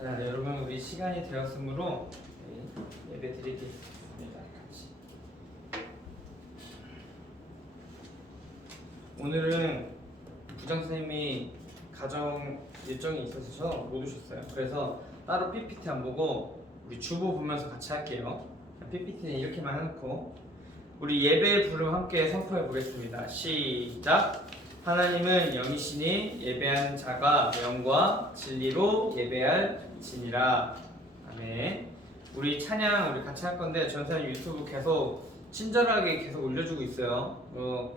자, 네, 여러분 우리 시간이 되었으므로 예배 드리겠습니다. 같이. 오늘은 부장 선생님이 가정 일정이 있어서 못 오셨어요. 그래서 따로 PPT 안 보고 우리 주보 보면서 같이 할게요. PPT는 이렇게만 해놓고 우리 예배의 부름 함께 선포해 보겠습니다. 시작! 하나님은 영이시니 예배한 자가 영과 진리로 예배할지니라. 아멘. 우리 찬양 우리 같이 할 건데 전사님 유튜브 계속 친절하게 계속 올려주고 있어요.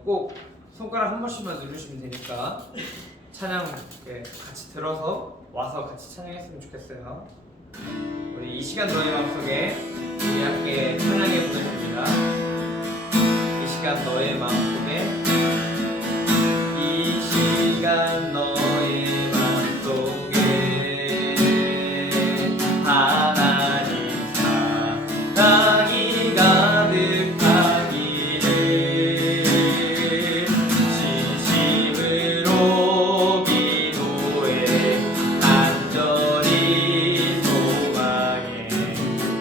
꼭 손가락 한 번씩만 누르시면 되니까 찬양 같이 들어서 와서 같이 찬양했으면 좋겠어요. 우리 이 시간 너의 마음속에 우리 함께 찬양해 보겠습니다. 이 시간 너의 마음속에 이 시간 너의 마음속에 하나님 사랑이 가득하기를 진심으로 기도해 간절히 소망해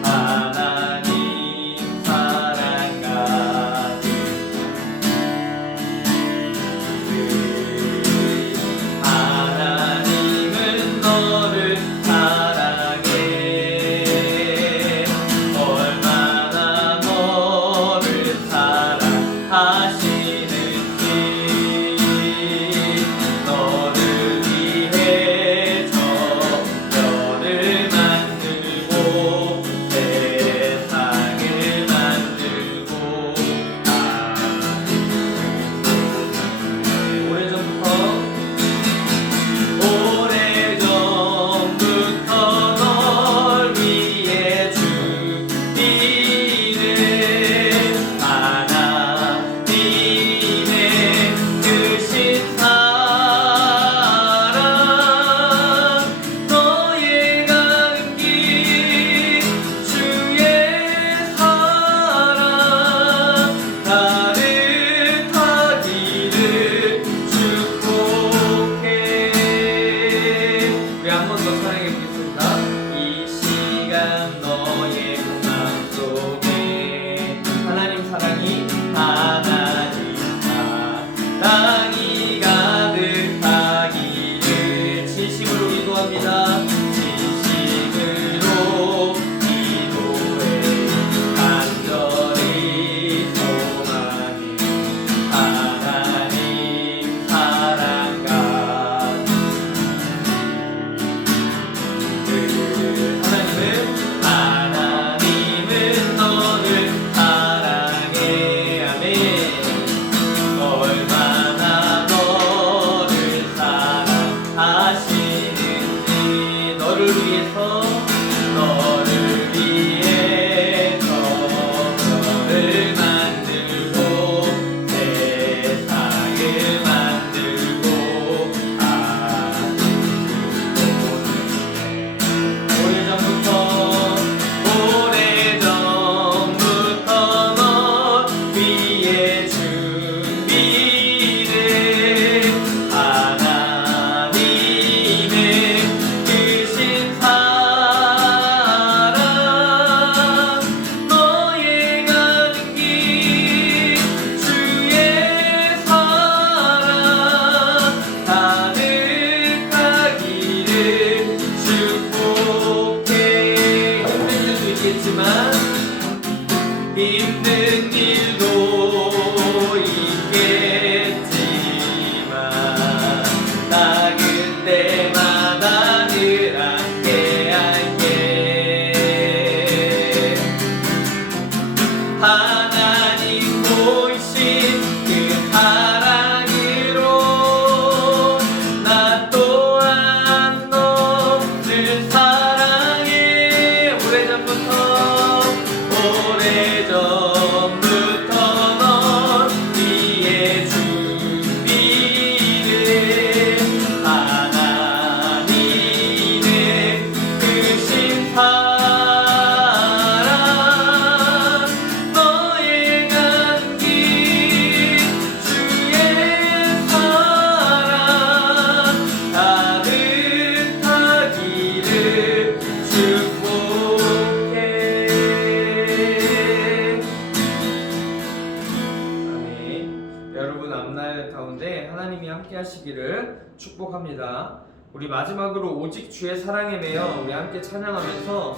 하나님 사랑 가득하기를 하시기를 축복합니다. 우리 마지막으로 오직 주의 사랑에 매여 우리 함께 찬양하면서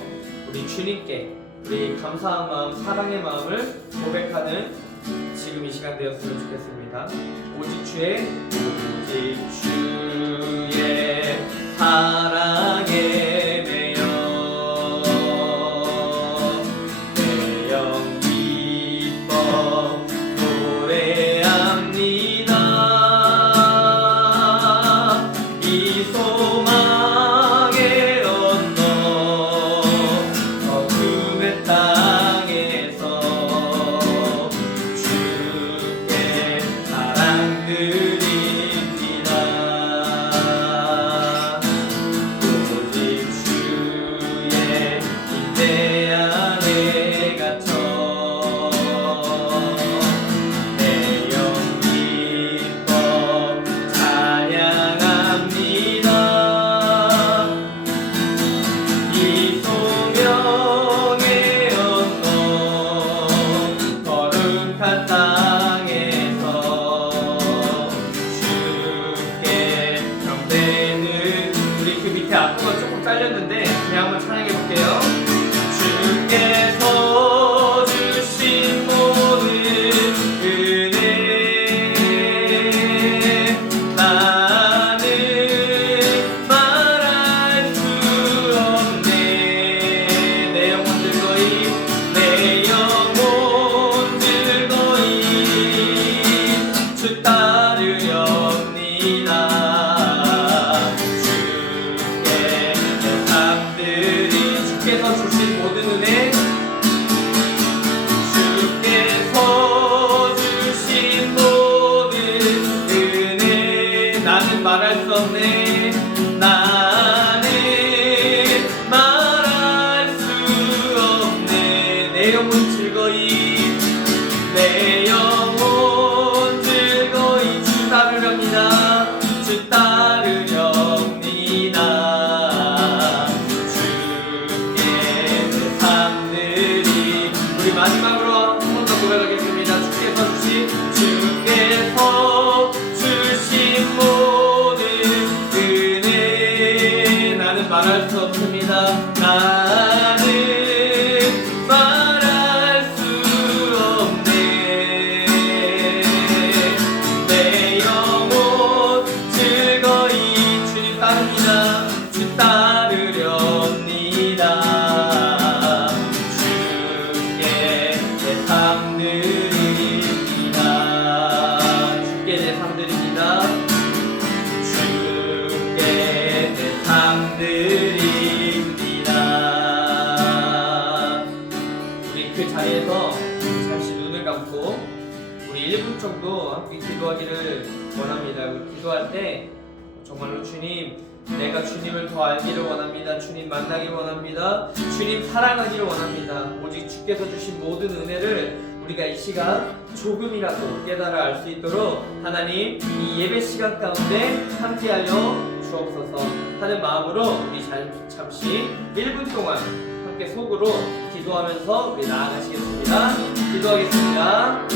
우리 주님께 우리 감사한 마음, 사랑의 마음을 고백하는 지금 이 시간 되었으면 좋겠습니다. 오직 주의 사랑에 매여 내 영 기뻐 노래합니다. 이 소망의 언덕 어둠의 땅에서 주께 사랑드립니다. 오직 주의 인내 안에 갇혀 내 영 기뻐 찬양합니다. 이 소명의 언덕 거룩한 땅에서 주께 경배는 우리 그 밑에 앞부가 조금 잘렸는데 그냥 한번 찬양해 볼게요. 주께서 주신 모든 은혜 나는 말할 수 없네. 내 영혼 즐거이 내 영혼 즐거이 주 따르렵니다. 주께 내 삶들이 주께서 주신 모든 은혜 주께서 주신 모든 은혜 나는 말할 수 없네. 나는 말할 수 없네. 내 영혼 즐거이 내 영혼 즐거이 주 따르렵니다. 주 따르렵니다. 주께 내 삶들이 우리 마지막으로 한 번 더 고백하겠습니다. 주께서 주신 모든 은혜 나는 말할 수 없습니다. 나는 말할 수 없네. 내 영혼 즐거이 주님 따릅니다. 주 따르렵니다. 주께 내 삶드립니다. 주께 내 삶드립니다. 주께 내 삶드립니다. 우리 그 자리에서 잠시 눈을 감고 우리 1분 정도 함께 기도하기를 원합니다. 우리 기도할 때 정말로 주님 내가 주님을 더 알기를 원합니다. 주님 만나기를 원합니다. 주님 사랑하기를 원합니다. 오직 주께서 주신 모든 은혜를 우리가 이 시간 조금이라도 깨달아 알 수 있도록 하나님 이 예배 시간 가운데 함께하여 주옵소서 하는 마음으로 우리 잠시 1분 동안 함께 속으로 기도하면서 우리 나아가시겠습니다. 기도하겠습니다.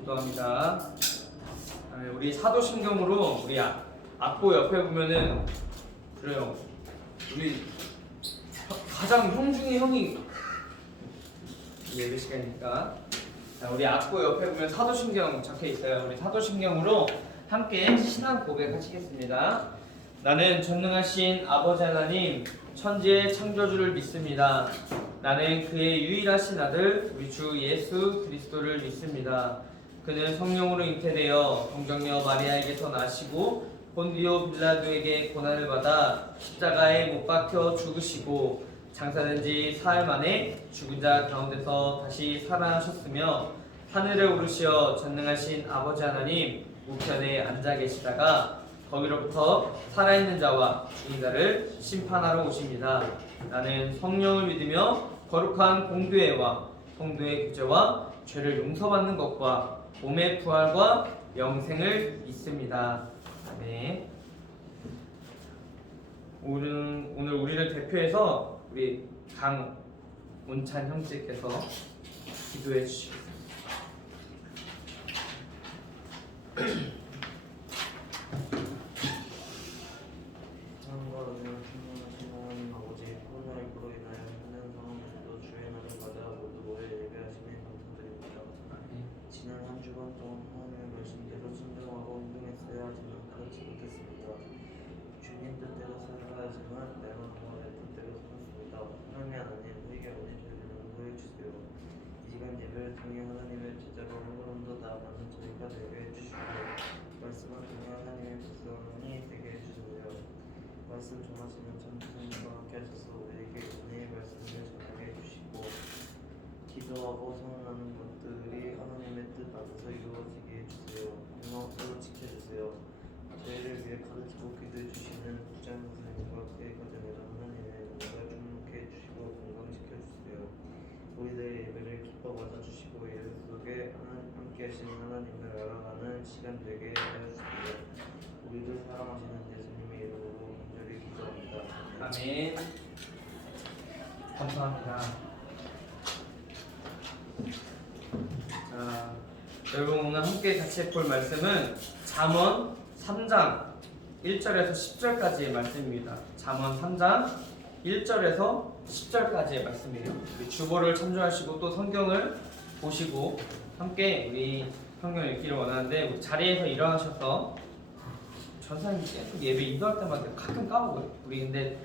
기도합니다. 우리 사도신경으로 우리 악보 옆에 보면은 그래요. 우리 가장 형 중에 형이 예배 시간이니까. 자, 우리 악보 옆에 보면 사도신경 적혀 있어요. 우리 사도신경으로 함께 신앙 고백하시겠습니다. 나는 전능하신 아버지 하나님 천지의 창조주를 믿습니다. 나는 그의 유일하신 아들 우리 주 예수 그리스도를 믿습니다. 그는 성령으로 잉태되어 동정녀 마리아에게서 나시고 본디오 빌라도에게 고난을 받아 십자가에 못 박혀 죽으시고 장사된 지 사흘 만에 죽은 자 가운데서 다시 살아나셨으며 하늘에 오르시어 전능하신 아버지 하나님 우편에 앉아 계시다가 거기로부터 살아있는 자와 죽은 자를 심판하러 오십니다. 나는 성령을 믿으며 거룩한 공교회와 성도의 구제와 죄를 용서받는 것과 몸의 부활과 영생을 믿습니다. 아멘. 오늘 우리를 대표해서 우리 강운찬 형제께서 기도해 주시겠습니다. 말씀 전하시는 전도사님과 함께 하셔서 우리에게 은혜의 말씀을 전하게 해주시고 기도하고 선언하는 것들이 하나님의 뜻 안에서 이루어지게 해주세요. 공허함으로 지켜주세요. 저희를 위해 가르치고 기도해 주시는 부장 선생님과 그의 가정에도 하나님의 은혜가 충만케 해주시고 건강시켜 주세요. 우리들의 예배를 기뻐 받아주시고 예배 속에 함께 하시는 하나님을 알아가는 시간 되게 하여 주세요. 우리를 사랑하시는 예수님의 이름으로 간절히 기도합니다. 아멘. 감사합니다. 자, 여러분 오늘 함께 같이 볼 말씀은 잠언 3장 1절에서 10절까지의 말씀입니다. 잠언 3장 1절에서 10절까지의 말씀이에요. 우리 주보를 참조하시고 또 성경을 보시고 함께 우리 성경을 읽기를 원하는데 우리 자리에서 일어나셔서 전사님 계속 예배 인도할 때마다 가끔 까먹어요. 우리 근데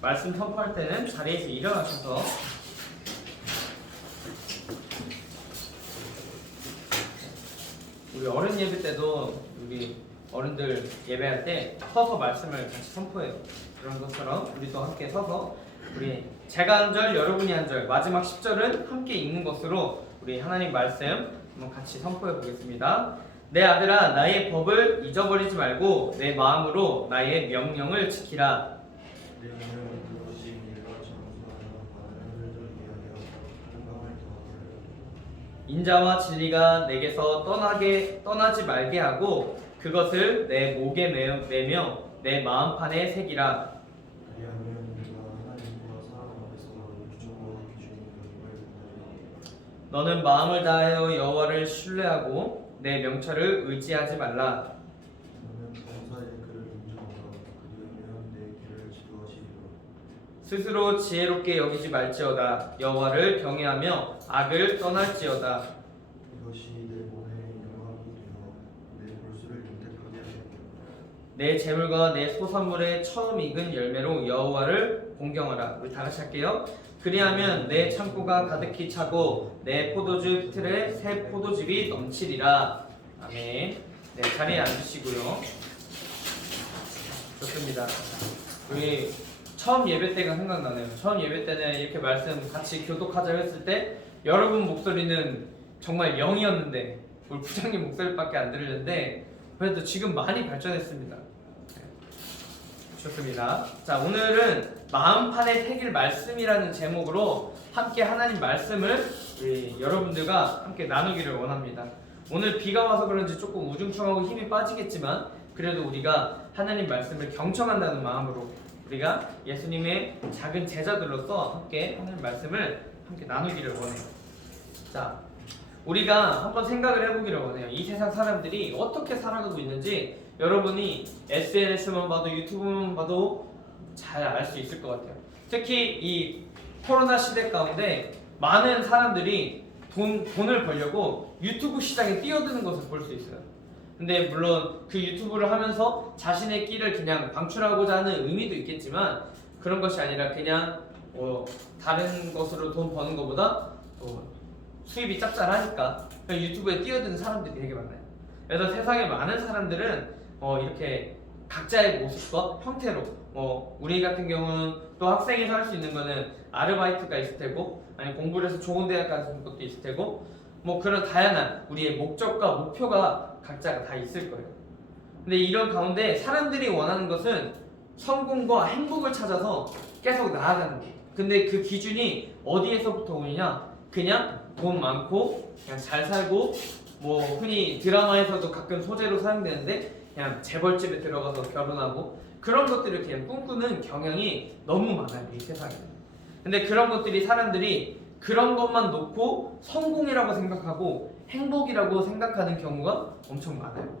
말씀 선포할 때는 자리에서 일어나셔서 우리 어른 예배 때도 우리 어른들 예배할 때 서서 말씀을 같이 선포해요. 그런 것처럼 우리도 함께 서서 우리 제가 한 절 여러분이 한 절 마지막 10절은 함께 읽는 것으로 우리 하나님 말씀 한번 같이 선포해 보겠습니다. 내 아들아 나의 법을 잊어버리지 말고 내 마음으로 나의 명령을 지키라. 인자와 진리가 내게서 떠나지 말게 하고 그것을 내 목에 매며 내 마음판에 새기라. 너는 마음을 다하여 여호와를 신뢰하고 내 명철을 의지하지 말라. 스스로 지혜롭게 여기지 말지어다. 여호와를 경외하며 악을 떠날지어다. 내 재물과 내 소산물의 처음 익은 열매로 여호와를 공경하라. 우리 다 같이 할게요. 그리하면 내 창고가 가득히 차고 내 포도주 틀에 새 포도즙이 넘치리라. 아멘. 네, 자리에 앉으시고요. 좋습니다. 우리 처음 예배 때가 생각나네요. 처음 예배 때는 이렇게 말씀 같이 교독하자 했을 때 여러분 목소리는 정말 0이었는데 우리 부장님 목소리밖에 안 들리는데 그래도 지금 많이 발전했습니다. 좋습니다. 자, 오늘은 마음판에 새길 말씀이라는 제목으로 함께 하나님 말씀을 우리 여러분들과 함께 나누기를 원합니다. 오늘 비가 와서 그런지 조금 우중충하고 힘이 빠지겠지만 그래도 우리가 하나님 말씀을 경청한다는 마음으로 우리가 예수님의 작은 제자들로서 함께 하나님 말씀을 함께 나누기를 원해요. 자, 우리가 한번 생각을 해보기를 원해요. 이 세상 사람들이 어떻게 살아가고 있는지 여러분이 SNS만 봐도 유튜브만 봐도 잘 알 수 있을 것 같아요. 특히 이 코로나 시대 가운데 많은 사람들이 돈을 벌려고 유튜브 시장에 뛰어드는 것을 볼 수 있어요. 근데 물론 그 유튜브를 하면서 자신의 끼를 그냥 방출하고자 하는 의미도 있겠지만 그런 것이 아니라 그냥 다른 것으로 돈 버는 것보다 수입이 짭짤하니까 유튜브에 뛰어드는 사람들이 되게 많아요. 그래서 세상에 많은 사람들은 이렇게 각자의 모습과 형태로 우리 같은 경우는 또 학생에서 할 수 있는 거는 아르바이트가 있을 테고 아니 공부를 해서 좋은 대학 가는 것도 있을 테고 뭐 그런 다양한 우리의 목적과 목표가 각자가 다 있을 거예요. 근데 이런 가운데 사람들이 원하는 것은 성공과 행복을 찾아서 계속 나아가는 거예요. 근데 그 기준이 어디에서부터 오느냐? 그냥 돈 많고 그냥 잘 살고 뭐 흔히 드라마에서도 가끔 소재로 사용되는데 그냥 재벌집에 들어가서 결혼하고 그런 것들을 그냥 꿈꾸는 경향이 너무 많아요, 이 세상에. 근데 그런 것들이 사람들이 그런 것만 놓고 성공이라고 생각하고 행복이라고 생각하는 경우가 엄청 많아요.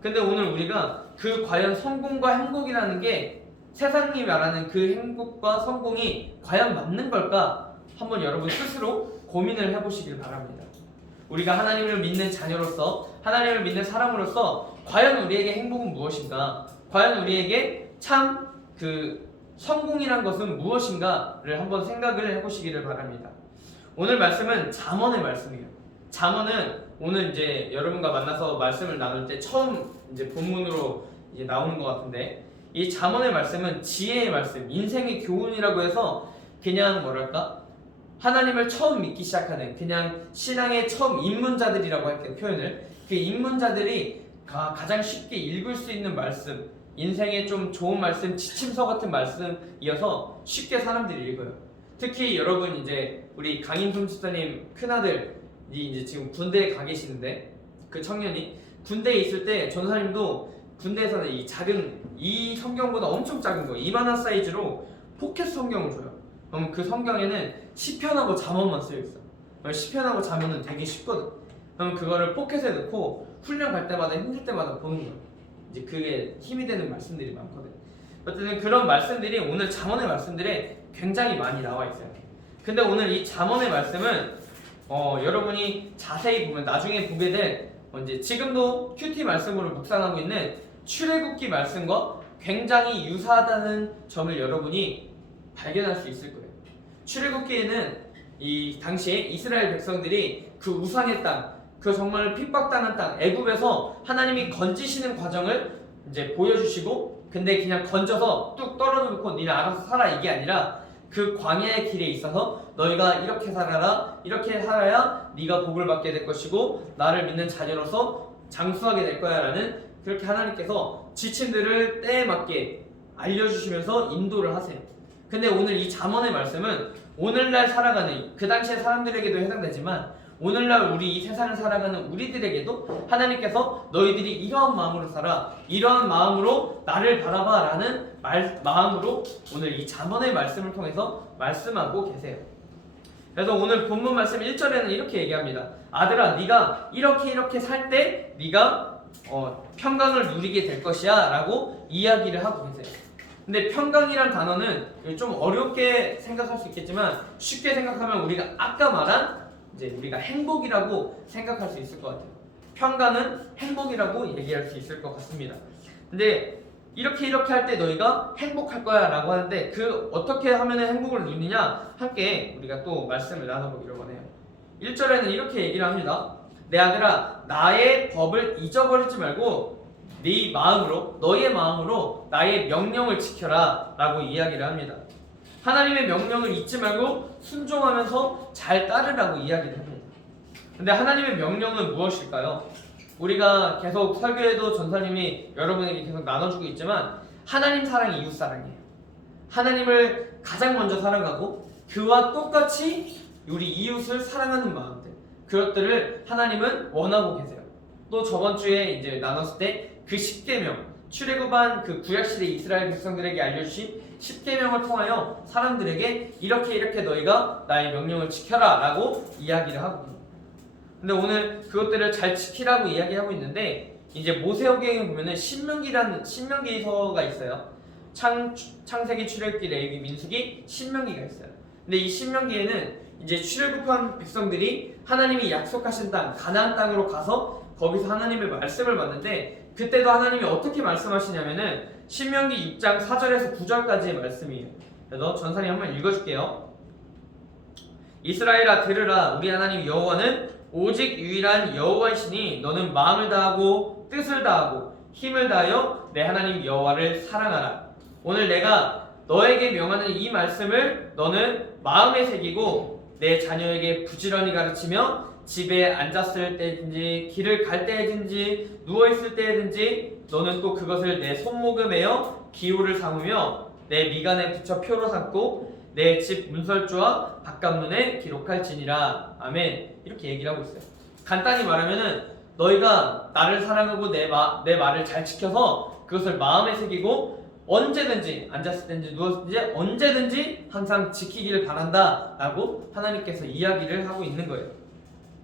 근데 오늘 우리가 그 과연 성공과 행복이라는 게 세상이 말하는 그 행복과 성공이 과연 맞는 걸까? 한번 여러분 스스로 고민을 해보시길 바랍니다. 우리가 하나님을 믿는 자녀로서 하나님을 믿는 사람으로서 과연 우리에게 행복은 무엇인가? 과연 우리에게 참 그 성공이란 것은 무엇인가를 한번 생각을 해보시기를 바랍니다. 오늘 말씀은 잠언의 말씀이에요. 잠언은 오늘 이제 여러분과 만나서 말씀을 나눌 때 처음 이제 본문으로 이제 나오는 것 같은데 이 잠언의 말씀은 지혜의 말씀, 인생의 교훈이라고 해서 그냥 뭐랄까 하나님을 처음 믿기 시작하는 그냥 신앙의 처음 입문자들이라고 할게요, 표현을. 그 입문자들이 가장 쉽게 읽을 수 있는 말씀, 인생의 좀 좋은 말씀, 지침서 같은 말씀이어서 쉽게 사람들이 읽어요. 특히 여러분 이제 우리 강인솜 집사님 큰아들이 이제 지금 군대에 가 계시는데 그 청년이 군대에 있을 때 전사님도 군대에서는 이 작은 이 성경보다 엄청 작은 거 이만한 사이즈로 포켓 성경을 줘요. 그럼 그 성경에는 시편하고 잠언만 쓰여 있어. 시편하고 잠언은 되게 쉽거든. 그럼 그거를 포켓에 넣고 훈련 갈 때마다 힘들 때마다 보는 거예요. 이제 그게 힘이 되는 말씀들이 많거든. 어쨌든 그런 말씀들이 오늘 잠언의 말씀들에 굉장히 많이 나와 있어요. 근데 오늘 이 잠언의 말씀은 여러분이 자세히 보면 나중에 보게 될 이제 지금도 큐티 말씀으로 묵상하고 있는 출애굽기 말씀과 굉장히 유사하다는 점을 여러분이 발견할 수 있을 거예요. 출애굽기에는 이 당시에 이스라엘 백성들이 그 우상의 땅, 그 정말 핍박당한 땅, 애굽에서 하나님이 건지시는 과정을 이제 보여주시고, 근데 그냥 건져서 뚝 떨어놓고 니네 알아서 살아 이게 아니라 그 광야의 길에 있어서 너희가 이렇게 살아라, 이렇게 살아야 네가 복을 받게 될 것이고 나를 믿는 자녀로서 장수하게 될 거야 라는 그렇게 하나님께서 지침들을 때에 맞게 알려주시면서 인도를 하세요. 근데 오늘 이 잠언의 말씀은 오늘날 살아가는 그 당시의 사람들에게도 해당되지만 오늘날 우리 이 세상을 살아가는 우리들에게도 하나님께서 너희들이 이러한 마음으로 살아, 이러한 마음으로 나를 바라봐 라는 마음으로 오늘 이 잠언의 말씀을 통해서 말씀하고 계세요. 그래서 오늘 본문 말씀 1절에는 이렇게 얘기합니다. 아들아, 네가 이렇게 살 때 네가 평강을 누리게 될 것이야 라고 이야기를 하고 계세요. 근데 평강이란 단어는 좀 어렵게 생각할 수 있겠지만 쉽게 생각하면 우리가 아까 말한 이제 우리가 행복이라고 생각할 수 있을 것 같아요. 평강은 행복이라고 얘기할 수 있을 것 같습니다. 근데 이렇게 할 때 너희가 행복할 거야 라고 하는데 그 어떻게 하면 행복을 누리냐 함께 우리가 또 말씀을 나눠보기로 하네요. 1절에는 이렇게 얘기를 합니다. 내 아들아, 나의 법을 잊어버리지 말고 네 마음으로, 너의 마음으로 나의 명령을 지켜라 라고 이야기를 합니다. 하나님의 명령을 잊지 말고 순종하면서 잘 따르라고 이야기를 합니다. 근데 하나님의 명령은 무엇일까요? 우리가 계속 설교에도 전사님이 여러분에게 계속 나눠주고 있지만 하나님 사랑이 이웃 사랑이에요. 하나님을 가장 먼저 사랑하고 그와 똑같이 우리 이웃을 사랑하는 마음들, 그것들을 하나님은 원하고 계세요. 또 저번 주에 이제 나눴을 때 그 10계명, 출애굽한 그 구약시대 이스라엘 백성들에게 알려주신 10계명을 통하여 사람들에게 이렇게 너희가 나의 명령을 지켜라 라고 이야기를 하고, 근데 오늘 그것들을 잘 지키라고 이야기하고 있는데 이제 모세오경에 보면은 신명기서가 있어요. 창세기, 출애굽기, 레위기, 민수기, 신명기가 있어요. 근데 이 신명기에는 이제 출애굽한 백성들이 하나님이 약속하신 땅 가나안 땅으로 가서 거기서 하나님의 말씀을 받는데 그때도 하나님이 어떻게 말씀하시냐면은 신명기 6장 4절에서 9절까지의 말씀이에요. 그래서 전사님 한번 읽어줄게요. 이스라엘아 들으라. 우리 하나님 여호와는 오직 유일한 여호와이시니 너는 마음을 다하고 뜻을 다하고 힘을 다하여 내 하나님 여호와를 사랑하라. 오늘 내가 너에게 명하는 이 말씀을 너는 마음에 새기고 내 자녀에게 부지런히 가르치며 집에 앉았을 때든지 길을 갈 때든지 누워있을 때든지 너는 또 그것을 내 손목에 매어 기호를 삼으며 내 미간에 붙여 표로 삼고 내 집 문설주와 바깥문에 기록할지니라. 아멘. 이렇게 얘기를 하고 있어요. 간단히 말하면은 너희가 나를 사랑하고 내 말을 잘 지켜서 그것을 마음에 새기고 언제든지 앉았을 때든지 누웠을 때 언제든지 항상 지키기를 바란다 라고 하나님께서 이야기를 하고 있는 거예요.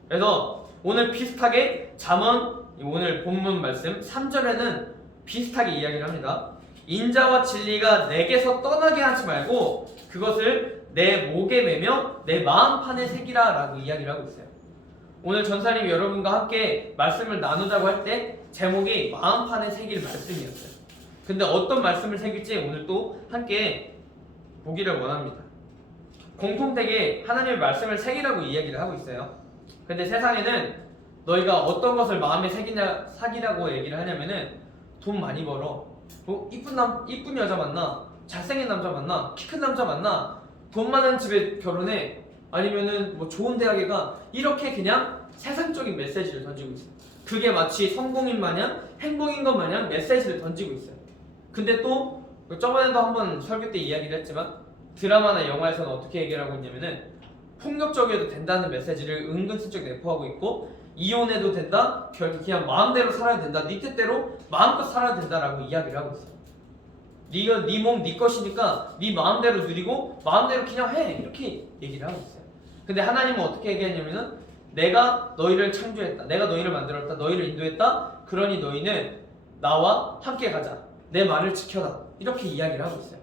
그래서 오늘 비슷하게 잠언 오늘 본문 말씀 3절에는 비슷하게 이야기를 합니다. 인자와 진리가 내게서 떠나게 하지 말고 그것을 내 목에 매며 내 마음판에 새기라 라고 이야기를 하고 있어요. 오늘 전사님이 여러분과 함께 말씀을 나누자고 할 때 제목이 마음판에 새길 말씀이었어요. 근데 어떤 말씀을 새길지 오늘 또 함께 보기를 원합니다. 공통되게 하나님의 말씀을 새기라고 이야기를 하고 있어요. 근데 세상에는 너희가 어떤 것을 마음에 새기라고 얘기를 하냐면은 돈 많이 벌어, 이쁜 여자 만나, 잘생긴 남자 만나, 키 큰 남자 만나, 돈 많은 집에 결혼해, 아니면은 뭐 좋은 대학에 가, 이렇게 그냥 세상적인 메시지를 던지고 있어요. 그게 마치 성공인 마냥 행복인 것 마냥 메시지를 던지고 있어요. 근데 또 저번에도 한번 설교 때 이야기를 했지만 드라마나 영화에서는 어떻게 얘기를 하고 있냐면은 폭력적이어도 된다는 메시지를 은근슬쩍 내포하고 있고, 이혼해도 된다, 그냥 마음대로 살아야 된다, 네 뜻대로 마음껏 살아야 된다라고 이야기를 하고 있어요. 네가 네 몸 네 것이니까 네 마음대로 누리고 마음대로 그냥 해, 이렇게 얘기를 하고 있어요. 근데 하나님은 어떻게 얘기하냐면은 내가 너희를 창조했다, 내가 너희를 만들었다, 너희를 인도했다, 그러니 너희는 나와 함께 가자, 내 말을 지켜라, 이렇게 이야기를 하고 있어요.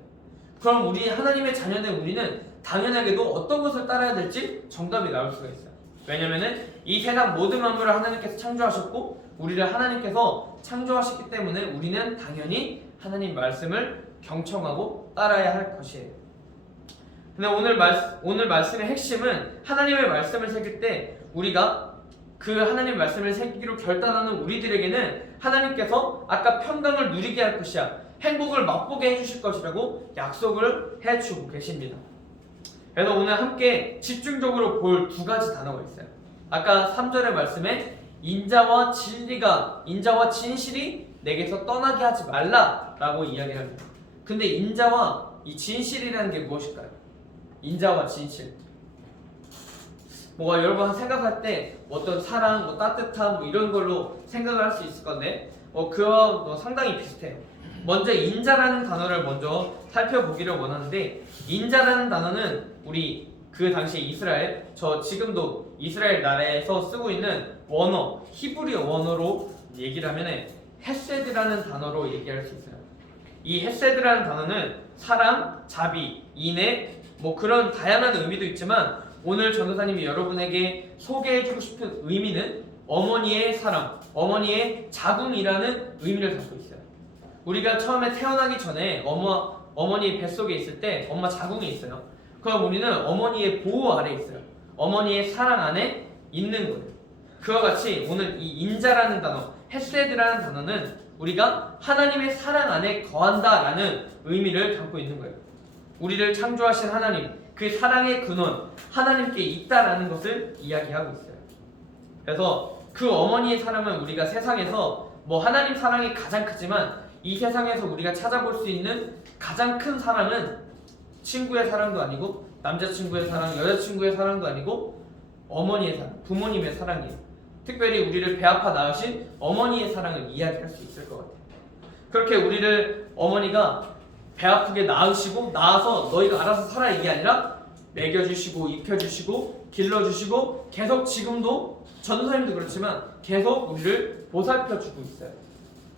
그럼 우리 하나님의 자녀된 우리는 당연하게도 어떤 것을 따라야 될지 정답이 나올 수가 있어요. 왜냐면은 이 세상 모든 만물을 하나님께서 창조하셨고 우리를 하나님께서 창조하셨기 때문에 우리는 당연히 하나님 말씀을 경청하고 따라야 할 것이에요. 근데 오늘 말씀의 핵심은 하나님의 말씀을 새길 때 우리가 그 하나님 말씀을 새기기로 결단하는 우리들에게는 하나님께서 아까 평강을 누리게 할 것이야, 행복을 맛보게 해주실 것이라고 약속을 해주고 계십니다. 그래서 오늘 함께 집중적으로 볼 두 가지 단어가 있어요. 아까 3절의 말씀에 인자와 진실이 내게서 떠나게 하지 말라라고 이야기를 합니다. 근데 인자와 이 진실이라는 게 무엇일까요? 인자와 진실. 뭐가 여러분 생각할 때 어떤 사랑, 뭐 따뜻함, 뭐 이런 걸로 생각을 할 수 있을 건데 그와 상당히 비슷해요. 먼저 인자라는 단어를 먼저 살펴보기를 원하는데, 인자라는 단어는 우리 그 당시 이스라엘, 지금도 이스라엘 나라에서 쓰고 있는 원어, 히브리어 원어로 얘기를 하면 헤세드라는 단어로 얘기할 수 있어요. 이 헤세드라는 단어는 사랑, 자비, 인애, 뭐 그런 다양한 의미도 있지만 오늘 전도사님이 여러분에게 소개해주고 싶은 의미는 어머니의 사랑, 어머니의 자궁이라는 의미를 담고 있어요. 우리가 처음에 태어나기 전에 어머니 뱃속에 있을 때 엄마 자궁에 있어요. 그럼 우리는 어머니의 보호 아래 있어요. 어머니의 사랑 안에 있는 거예요. 그와 같이 오늘 이 인자라는 단어, 헤세드라는 단어는 우리가 하나님의 사랑 안에 거한다라는 의미를 담고 있는 거예요. 우리를 창조하신 하나님, 그 사랑의 근원, 하나님께 있다라는 것을 이야기하고 있어요. 그래서 그 어머니의 사랑은 우리가 세상에서 뭐 하나님 사랑이 가장 크지만 이 세상에서 우리가 찾아볼 수 있는 가장 큰 사랑은 친구의 사랑도 아니고 남자친구의 사랑, 여자친구의 사랑도 아니고 어머니의 사랑, 부모님의 사랑이에요. 특별히 우리를 배 아파 낳으신 어머니의 사랑을 이야기할 수 있을 것 같아요. 그렇게 우리를 어머니가 배 아프게 낳으시고 낳아서 너희가 알아서 살아 이게 아니라 먹여주시고 입혀주시고 길러주시고 계속 지금도 전도사님도 그렇지만 계속 우리를 보살펴주고 있어요.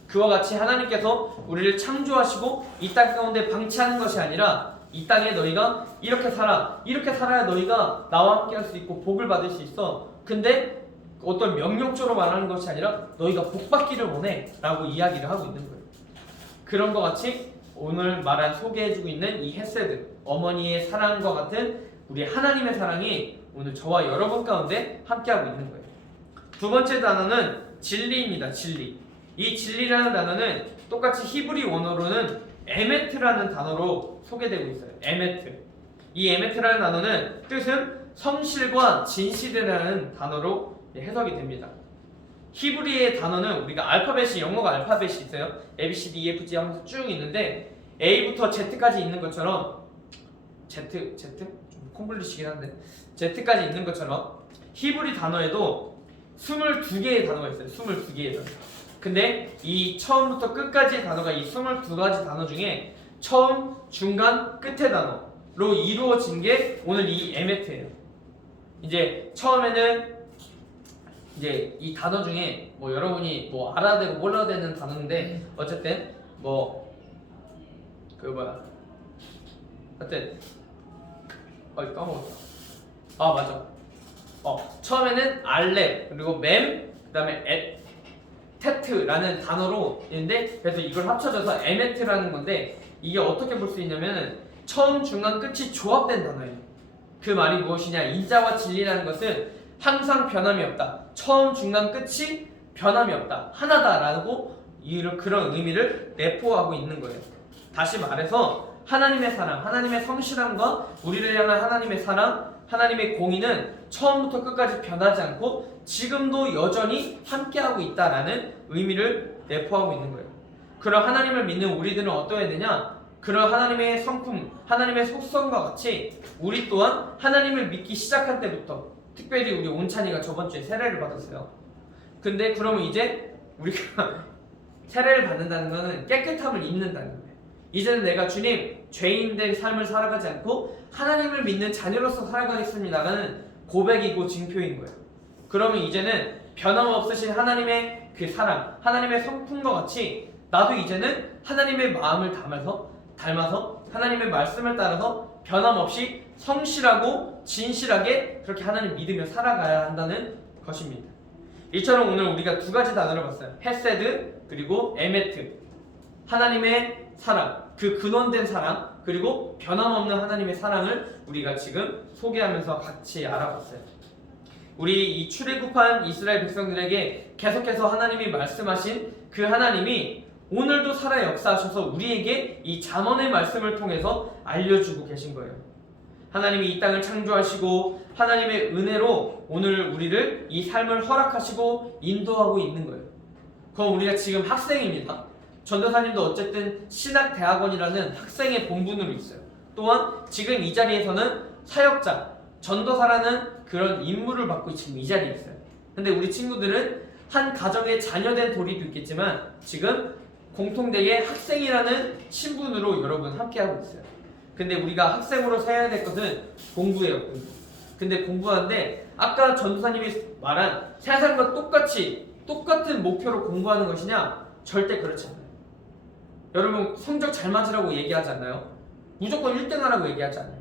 그와 같이 하나님께서 우리를 창조하시고 이 땅 가운데 방치하는 것이 아니라 이 땅에 너희가 이렇게 살아, 이렇게 살아야 너희가 나와 함께 할 수 있고 복을 받을 수 있어. 근데 어떤 명령조로 말하는 것이 아니라 너희가 복 받기를 원해 라고 이야기를 하고 있는 거예요. 그런 것 같이 오늘 소개해주고 있는 이 헤세드, 어머니의 사랑과 같은 우리 하나님의 사랑이 오늘 저와 여러분 가운데 함께하고 있는 거예요. 두 번째 단어는 진리입니다. 진리. 이 진리라는 단어는 똑같이 히브리 원어로는 에메트라는 단어로 소개되고 있어요. 에메트. 이 에메트라는 단어는 뜻은 성실과 진실이라는 단어로 해석이 됩니다. 히브리의 단어는 우리가 알파벳이 영어가 알파벳이 있어요. A, B, C, D, E, F, G 하면서 쭉 있는데 A부터 Z까지 있는 것처럼 Z? 좀 콩글리시긴 한데 Z까지 있는 것처럼 히브리 단어에도 22개의 단어가 있어요. 22개의 단어. 근데 이 처음부터 끝까지의 단어가 이 22가지 단어 중에 처음, 중간, 끝의 단어로 이루어진 게 오늘 이 에메트예요. 이제 처음에는 이제 이 단어 중에 뭐 여러분이 뭐 알아야 되고 몰라야 되는 단어인데 어쨌든 뭐 그 뭐야 하여튼 까먹었다. 아 맞아. 처음에는 알레 그리고 맴 그다음에 테트라는 단어로 있는데 그래서 이걸 합쳐져서 에메트라는 건데 이게 어떻게 볼 수 있냐면 처음 중간 끝이 조합된 단어예요. 그 말이 무엇이냐? 인자와 진리라는 것은 항상 변함이 없다. 처음 중간 끝이 변함이 없다. 하나다라고 그런 의미를 내포하고 있는 거예요. 다시 말해서 하나님의 사랑, 하나님의 성실함과 우리를 향한 하나님의 사랑, 하나님의 공의는 처음부터 끝까지 변하지 않고 지금도 여전히 함께하고 있다라는 의미를 내포하고 있는 거예요. 그런 하나님을 믿는 우리들은 어떠해야 되냐? 그런 하나님의 성품, 하나님의 속성과 같이 우리 또한 하나님을 믿기 시작할 때부터 특별히 우리 온찬이가 저번 주에 세례를 받았어요. 근데 그러면 이제 우리가 세례를 받는다는 것은 깨끗함을 입는다는 거예요. 이제는 내가 주님 죄인된 삶을 살아가지 않고 하나님을 믿는 자녀로서 살아가겠습니다라는 고백이고 징표인 거예요. 그러면 이제는 변함없으신 하나님의 그 사랑, 하나님의 성품과 같이 나도 이제는 하나님의 마음을 닮아서 하나님의 말씀을 따라서 변함없이 성실하고 진실하게 그렇게 하나님 믿으며 살아가야 한다는 것입니다. 이처럼 오늘 우리가 두 가지 단어를 봤어요. 헤세드 그리고 에메트. 하나님의 사랑, 그 근원된 사랑, 그리고 변함없는 하나님의 사랑을 우리가 지금 소개하면서 같이 알아봤어요. 우리 이 출애굽한 이스라엘 백성들에게 계속해서 하나님이 말씀하신 그 하나님이 오늘도 살아 역사하셔서 우리에게 이 잠언의 말씀을 통해서 알려주고 계신 거예요. 하나님이 이 땅을 창조하시고 하나님의 은혜로 오늘 우리를 이 삶을 허락하시고 인도하고 있는 거예요. 그럼 우리가 지금 학생입니다. 전도사님도 어쨌든 신학대학원이라는 학생의 본분으로 있어요. 또한 지금 이 자리에서는 사역자, 전도사라는 그런 임무를 받고 지금 이 자리에 있어요. 근데 우리 친구들은 한 가정의 자녀된 도리도 있겠지만 지금 공통되게 학생이라는 신분으로 여러분 함께하고 있어요. 근데 우리가 학생으로서 해야 될 것은 공부예요. 공부. 근데 공부하는데 아까 전도사님이 말한 세상과 똑같은 목표로 공부하는 것이냐? 절대 그렇지 않아요. 여러분 성적 잘 맞으라고 얘기하지 않나요? 무조건 1등 하라고 얘기하지 않아요.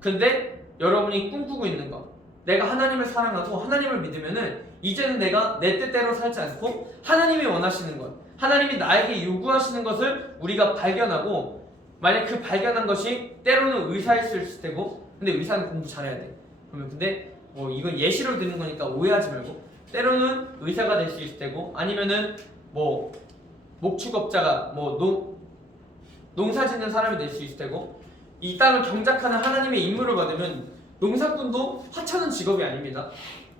근데 여러분이 꿈꾸고 있는 것, 내가 하나님을 사랑하고 하나님을 믿으면은 이제는 내가 내 뜻대로 살지 않고 하나님이 원하시는 것, 하나님이 나에게 요구하시는 것을 우리가 발견하고 만약 그 발견한 것이 때로는 의사일 수 있을 테고 근데 의사는 공부 잘해야 돼. 그러면 근데 뭐 이건 예시로 듣는 거니까 오해하지 말고 때로는 의사가 될 수 있을 테고 아니면은 뭐 목축업자가 뭐 농사 짓는 사람이 될 수 있을 테고 이 땅을 경작하는 하나님의 임무를 받으면 농사꾼도 하찮은 직업이 아닙니다.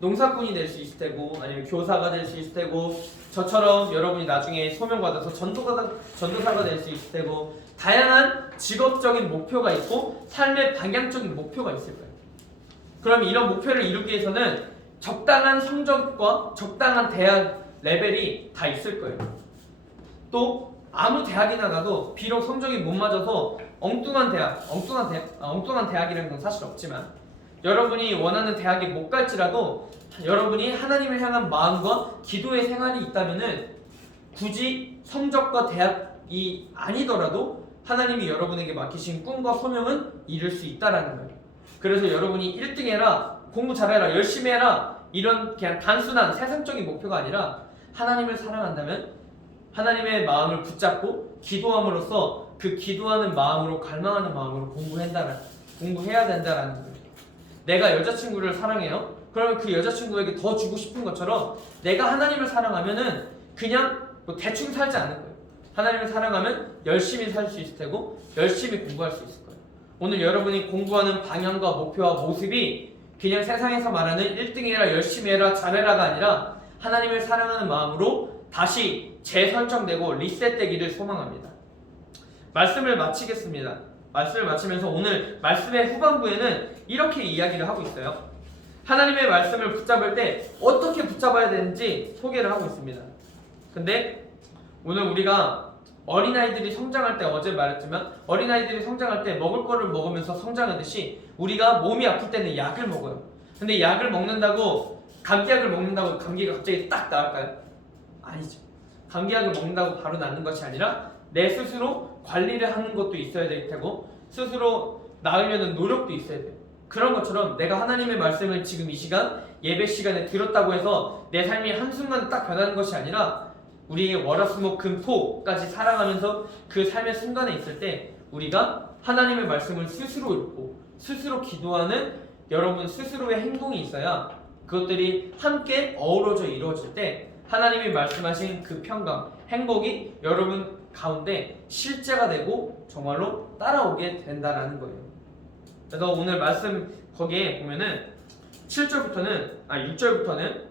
농사꾼이 될 수 있을 테고 아니면 교사가 될 수 있을 테고 저처럼 여러분이 나중에 소명받아서 전도사가 될 수 있을 테고 다양한 직업적인 목표가 있고 삶의 방향적인 목표가 있을 거예요. 그럼 이런 목표를 이루기 위해서는 적당한 성적과 적당한 대학 레벨이 다 있을 거예요. 또 아무 대학이나 가도 비록 성적이 못 맞아서 엉뚱한 대학이라는 건 사실 없지만 여러분이 원하는 대학에 못 갈지라도 여러분이 하나님을 향한 마음과 기도의 생활이 있다면은 굳이 성적과 대학이 아니더라도 하나님이 여러분에게 맡기신 꿈과 소명은 이룰 수 있다라는 거예요. 그래서 여러분이 1등 해라, 공부 잘해라, 열심히 해라 이런 그냥 단순한 세상적인 목표가 아니라 하나님을 사랑한다면 하나님의 마음을 붙잡고 기도함으로써 그 기도하는 마음으로 갈망하는 마음으로 공부해야 된다라는 거예요. 내가 여자친구를 사랑해요. 그러면 그 여자친구에게 더 주고 싶은 것처럼 내가 하나님을 사랑하면은 그냥 뭐 대충 살지 않을 거예요. 하나님을 사랑하면 열심히 살 수 있을 테고 열심히 공부할 수 있을 거예요. 오늘 여러분이 공부하는 방향과 목표와 모습이 그냥 세상에서 말하는 1등해라, 열심히 해라, 잘해라가 아니라 하나님을 사랑하는 마음으로 다시 재설정되고 리셋되기를 소망합니다. 말씀을 마치겠습니다. 말씀을 마치면서 오늘 말씀의 후반부에는 이렇게 이야기를 하고 있어요. 하나님의 말씀을 붙잡을 때 어떻게 붙잡아야 되는지 소개를 하고 있습니다. 근데 오늘 우리가 어린아이들이 성장할 때, 어제 말했지만 어린아이들이 성장할 때 먹을 거를 먹으면서 성장하듯이 우리가 몸이 아플 때는 약을 먹어요. 근데 약을 먹는다고, 감기약을 먹는다고 감기가 갑자기 딱 나을까요? 아니죠. 감기약을 먹는다고 바로 낫는 것이 아니라 내 스스로 관리를 하는 것도 있어야 될 테고 스스로 나으려는 노력도 있어야 돼요. 그런 것처럼 내가 하나님의 말씀을 지금 이 시간 예배 시간에 들었다고 해서 내 삶이 한순간에 딱 변하는 것이 아니라 우리의 월화수목금토까지 살아가면서 그 삶의 순간에 있을 때 우리가 하나님의 말씀을 스스로 읽고 스스로 기도하는 여러분 스스로의 행동이 있어야 그것들이 함께 어우러져 이루어질 때 하나님이 말씀하신 그 평강, 행복이 여러분 가운데 실제가 되고 정말로 따라오게 된다라는 거예요. 그래서 오늘 말씀 거기에 보면은 6절부터는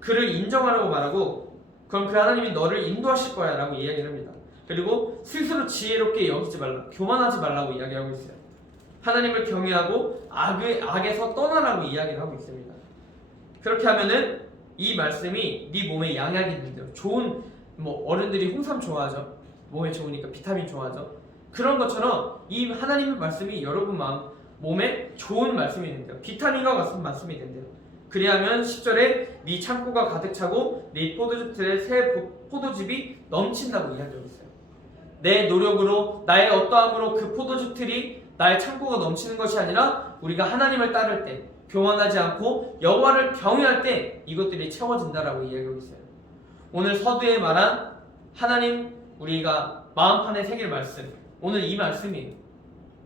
그를 인정하라고 말하고 그럼 그 하나님이 너를 인도하실 거야 라고 이야기를 합니다. 그리고 스스로 지혜롭게 여기지 말라, 교만하지 말라고 이야기하고 있어요. 하나님을 경외하고 악에서 떠나라고 이야기를 하고 있습니다. 그렇게 하면은 이 말씀이 네 몸에 양약이 된대요. 좋은, 어른들이 홍삼 좋아하죠. 몸에 좋으니까 비타민 좋아하죠. 그런 것처럼 이 하나님의 말씀이 여러분 몸에 좋은 말씀이 된대요. 비타민과 같은 말씀이 된대요. 그리하면 10절에 네 창고가 가득 차고 네 포도즙들의 새 포도즙이 넘친다고 이야기하고 있어요. 내 노력으로 나의 어떠함으로 그 포도즙들이 나의 창고가 넘치는 것이 아니라 우리가 하나님을 따를 때 교만하지 않고 여호와를 경외할 때 이것들이 채워진다라고 이야기하고 있어요. 오늘 서두에 말한 하나님 우리가 마음판에 새길 말씀, 오늘 이 말씀이에요.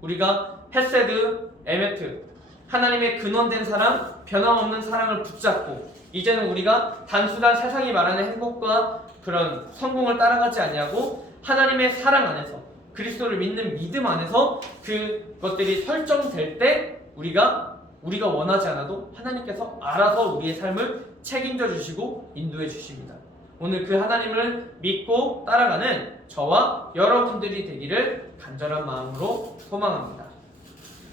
우리가 헤세드, 에메트, 하나님의 근원된 사랑, 변함없는 사랑을 붙잡고 이제는 우리가 단순한 세상이 말하는 행복과 그런 성공을 따라가지 아니하고 하나님의 사랑 안에서 그리스도를 믿는 믿음 안에서 그것들이 설정될 때 우리가 원하지 않아도 하나님께서 알아서 우리의 삶을 책임져 주시고 인도해 주십니다. 오늘 그 하나님을 믿고 따라가는 저와 여러분들이 되기를 간절한 마음으로 소망합니다.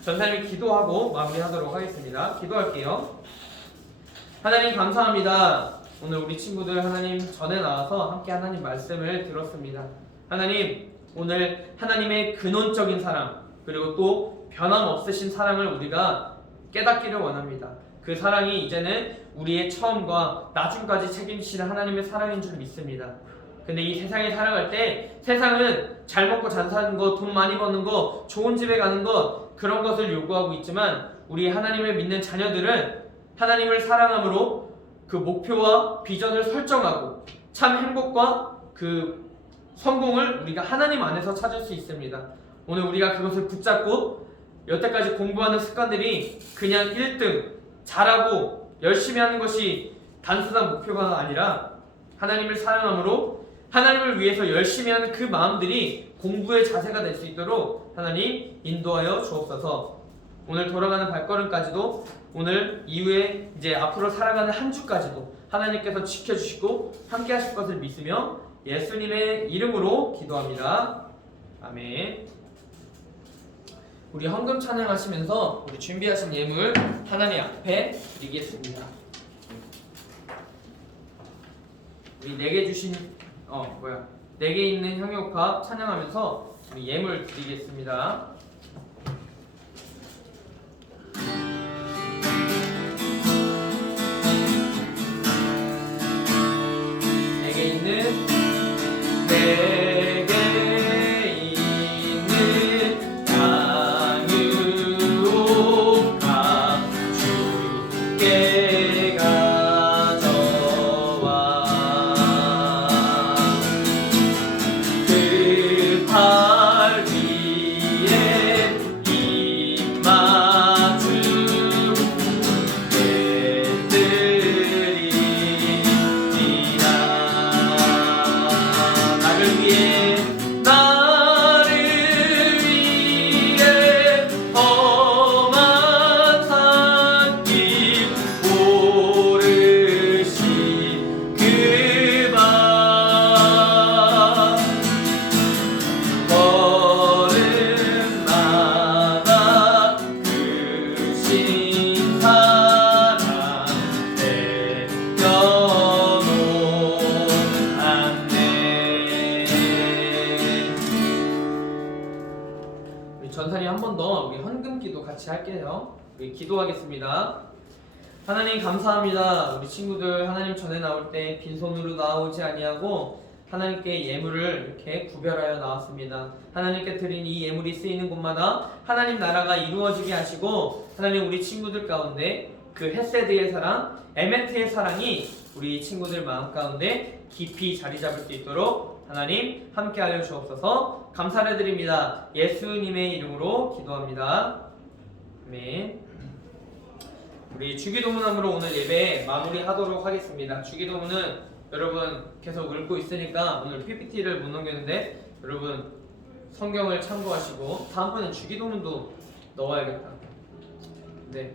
전사님이 기도하고 마무리하도록 하겠습니다. 기도할게요. 하나님 감사합니다. 오늘 우리 친구들 하나님 전에 나와서 함께 하나님 말씀을 들었습니다. 하나님 오늘 하나님의 근원적인 사랑 그리고 또 변함없으신 사랑을 우리가 깨닫기를 원합니다. 그 사랑이 이제는 우리의 처음과 나중까지 책임지시는 하나님의 사랑인 줄 믿습니다. 근데 이 세상에 살아갈 때 세상은 잘 먹고 잘 사는 거, 돈 많이 버는 거, 좋은 집에 가는 거 그런 것을 요구하고 있지만 우리 하나님을 믿는 자녀들은 하나님을 사랑함으로 그 목표와 비전을 설정하고 참 행복과 그 성공을 우리가 하나님 안에서 찾을 수 있습니다. 오늘 우리가 그것을 붙잡고 여태까지 공부하는 습관들이 그냥 1등 잘하고 열심히 하는 것이 단순한 목표가 아니라 하나님을 사랑함으로 하나님을 위해서 열심히 하는 그 마음들이 공부의 자세가 될 수 있도록 하나님 인도하여 주옵소서. 오늘 돌아가는 발걸음까지도 오늘 이후에 이제 앞으로 살아가는 한 주까지도 하나님께서 지켜주시고 함께 하실 것을 믿으며 예수님의 이름으로 기도합니다. 아멘. 우리 헌금 찬양하시면서 우리 준비하신 예물 하나님 앞에 드리겠습니다. 우리 내게 주신 내게 있는 향유과 찬양하면서 우리 예물 드리겠습니다. 내게 있는 향유가 주께 가져와 그 팔 같이 할게요. 우리 기도하겠습니다. 하나님 감사합니다. 우리 친구들 하나님 전에 나올 때 빈손으로 나오지 아니하고 하나님께 예물을 이렇게 구별하여 나왔습니다. 하나님께 드린 이 예물이 쓰이는 곳마다 하나님 나라가 이루어지게 하시고 하나님 우리 친구들 가운데 그 헤세드의 사랑, 에멘트의 사랑이 우리 친구들 마음 가운데 깊이 자리 잡을 수 있도록 하나님 함께하여 주옵소서. 감사를 드립니다. 예수님의 이름으로 기도합니다. 아멘. 우리 주기도문함으로 오늘 예배 마무리하도록 하겠습니다. 주기도문은 여러분 계속 읽고 있으니까 오늘 PPT를 못 넘겼는데 여러분 성경을 참고하시고 다음번엔 주기도문도 넣어야겠다. 네,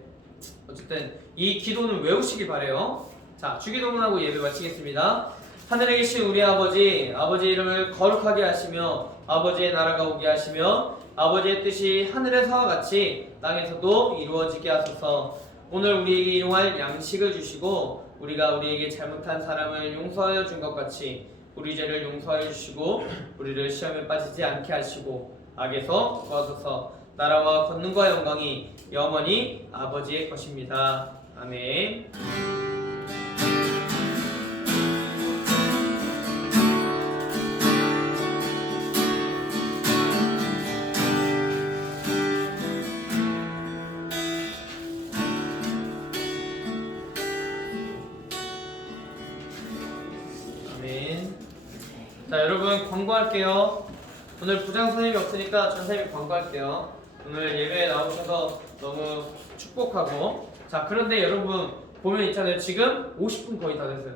어쨌든 이 기도는 외우시기 바래요. 자, 주기도문하고 예배 마치겠습니다. 하늘에 계신 우리 아버지, 아버지 이름을 거룩하게 하시며 아버지의 나라가 오게 하시며 아버지의 뜻이 하늘에서와 같이 땅에서도 이루어지게 하소서. 오늘 우리에게 일용할 양식을 주시고 우리가 우리에게 잘못한 사람을 용서하여 준 것 같이 우리 죄를 용서하여 주시고 우리를 시험에 빠지지 않게 하시고 악에서 구하소서. 나라와 권능과 영광이 영원히 아버지의 것입니다. 아멘. 자, 여러분 광고할게요. 오늘 부장 선생님이 없으니까 전 선생님이 광고할게요. 오늘 예배에 나오셔서 너무 축복하고. 자, 그런데 여러분 보면 있잖아요. 지금 50분 거의 다 됐어요.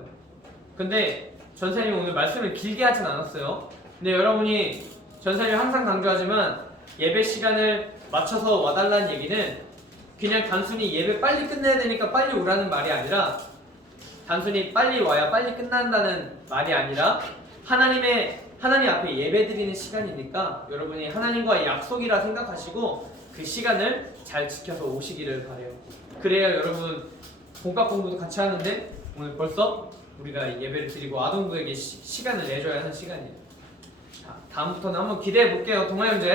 근데 전 선생님이 오늘 말씀을 길게 하진 않았어요. 근데 여러분이 전 선생님이 항상 강조하지만 예배 시간을 맞춰서 와달라는 얘기는 그냥 단순히 예배 빨리 끝내야 되니까 빨리 오라는 말이 아니라 단순히 빨리 와야 빨리 끝난다는 말이 아니라 하나님 앞에 예배드리는 시간이니까 여러분이 하나님과의 약속이라 생각하시고 그 시간을 잘 지켜서 오시기를 바래요. 그래야 여러분 본격 공부도 같이 하는데 오늘 벌써 우리가 예배를 드리고 아동부에게 시간을 내줘야 하는 시간이에요. 자, 다음부터는 한번 기대해 볼게요. 동아 형제.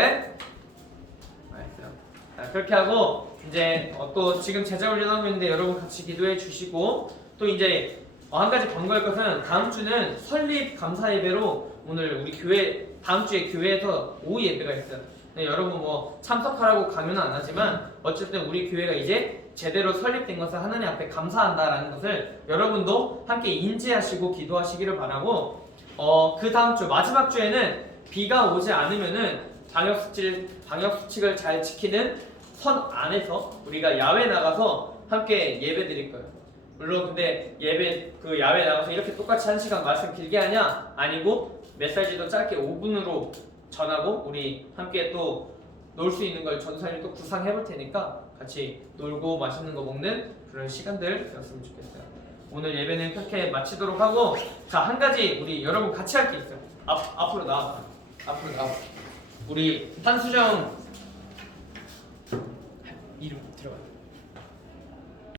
알겠어요. 자, 그렇게 하고 이제 또 지금 제자 훈련하고 있는데 여러분 같이 기도해 주시고 또 이제 한 가지 광고할 것은 다음 주는 설립 감사 예배로 오늘 우리 교회 다음 주에 교회에서 오후 예배가 있어요. 네, 여러분 뭐 참석하라고 강요는 안 하지만 어쨌든 우리 교회가 이제 제대로 설립된 것을 하나님 앞에 감사한다라는 것을 여러분도 함께 인지하시고 기도하시기를 바라고 그 다음 주 마지막 주에는 비가 오지 않으면은 방역 수칙을 잘 지키는 선 안에서 우리가 야외 나가서 함께 예배 드릴 거예요. 물론 근데 그 야외 나가서 이렇게 똑같이 1시간 말씀 길게 하냐? 아니고 메시지도 짧게 5분으로 전하고 우리 함께 또 놀 수 있는 걸 전사님이 또 구상해 볼 테니까 같이 놀고 맛있는 거 먹는 그런 시간들이었으면 좋겠어요. 오늘 예배는 그렇게 마치도록 하고 자, 한 가지 우리 여러분 같이 할 게 있어요. 앞으로 나와. 앞으로 나와. 우리 한수정 이름 들어가요.